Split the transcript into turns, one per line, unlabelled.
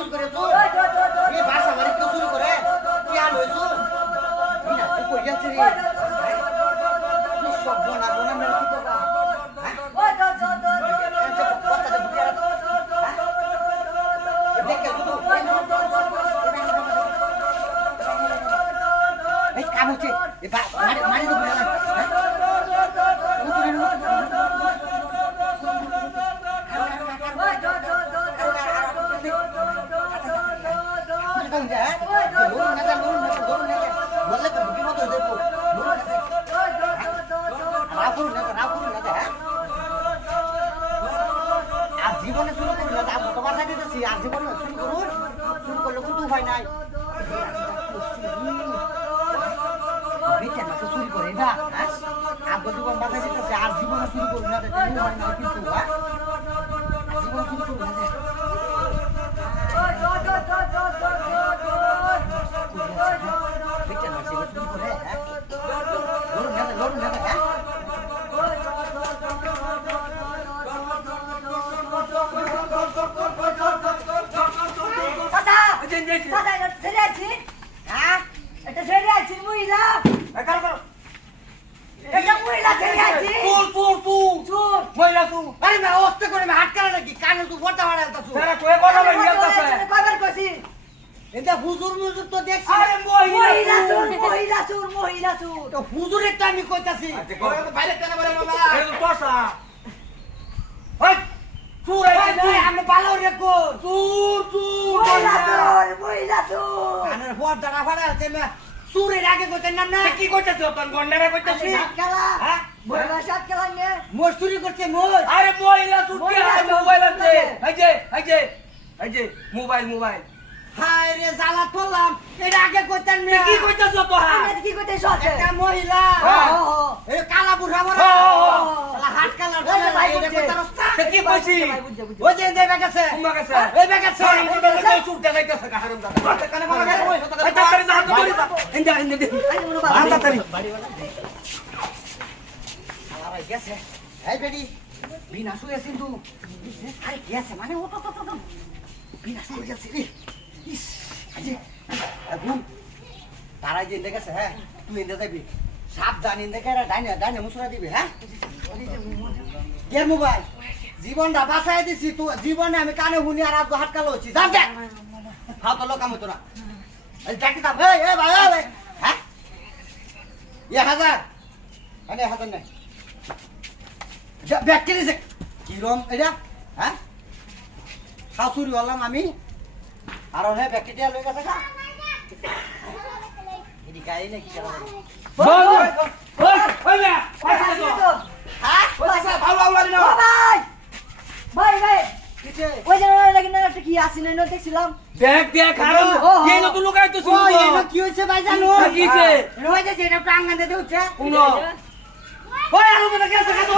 চুল করে চুল এই ভাষা বাড়ি কেউ চুল করে কি আর হয়ে চুল কইয়াছি রে সব না বোনা উপায় নাই। বেটার মাথা চুরি করে না হ্যাঁ?
আগে মাথা আর জীবনে চুরি করি না কিন্তু হ্যাঁ? মহিলা এটা মহিলা ছেড়ে আছি
তুল, তুল, তুল।
চুপ
মহিলা তুল। আরে না, অস্তে করে আমি হাত কানা নাকি? কানে তুই বড়টা বাড়ায় আলতাছু।
কয়বার কইছি
এটা হুজুর মুজুর তো দেখছি।
মহিলা চুর মহিলা চুর মহিলা চুর
তো হুজুরের তো আমি কইতাছি। তো বাইরে কেন বলে মামা? ওই, চুর আইছে, চুর, আমি ভালো রে কর। চুর, চুর,
মহিলা। চুর মহিলা চুর
কানের পর্দাটা ফাড়া আছে, মে, চুরের আগে কইতেন না না?
সাত খেলা
হ্যাঁ?
মহিলা সাত খেলা নিয়ে
মোর চুরি করছে মোর।
আরে মহিলা
চুর,
মোবাইল আছে। এই যে এই যে এই যে মোবাইল মোবাইল
হায় রে, জ্বালা। এটা আগে না।
কি তো হ্যাঁ
আমি কি
একটা মহিলা।
হ্যাঁ।
ও ও
এই কালা বুড়া বড়।
হ্যাঁ, হ্যাঁ,
ভাই
এটা
বুঝছে।
সে কি কইছি
ওই যে এই ব্যাগ আছে।
কুম্বা গেছে
এই ব্যাগ আছে।
কই সুর দেখাইতেছে হারাম দাদা
কানে বাবা গেছে, ওই শত
এই তাড়াতাড়ি যা, হাত ধরে যা। ইন্দা ইন্দা দে
আই মনে
হাত
বাবা
তাড়াতাড়ি
শালা গেছে। এই বেডি, বিনা শুয়ে কিন্তু। আরে গেছে মানে ও তো তো তো তো। বিনা শুয়ে গেছে রে। ইস, আজি, এখন তারাই যে ইন্দে গেছে, হ্যাঁ? তুই ইন্দে যাবি। ইন্দে গেলে ডাইনে ডাইনে মুসুরা দিবি, হ্যাঁ? কে মোবাইল জীবনটা বাঁচাই দিছি তুই জীবনে আমি কানে শুনি আর আজকে হাত কালো হচ্ছি। দে। তো লোক আমি তোরা ডাকি দাম এই এই ভাই ভাই। হ্যাঁ? এক হাজার। হাজার নাই ব্যাগ কিনেছে কিরম এটা? হ্যাঁ? শাশুড়ি হলাম আমি। আর হ্যাঁ ব্যাগটিটা লয়ে গেছে গা। এটি গায়ে নাকি কেন
বল বল ওই না
হ্যাঁ
ভালো ভালো লাগি না
ভাই ভাই ভাই
কিছে
ওই যে লাগি না একটা কি আসি না দেখছিলাম?
দেখ দেখ
ও।
এই নতুন লোক আইতো শুন।
এটা কি হয়েছে ভাই জানো?
কি হইছে?
রয়ে যাচ্ছে এটা প্রাঙ্গণ দিতে হচ্ছে
কোন ওই আলু বলে গেছে কত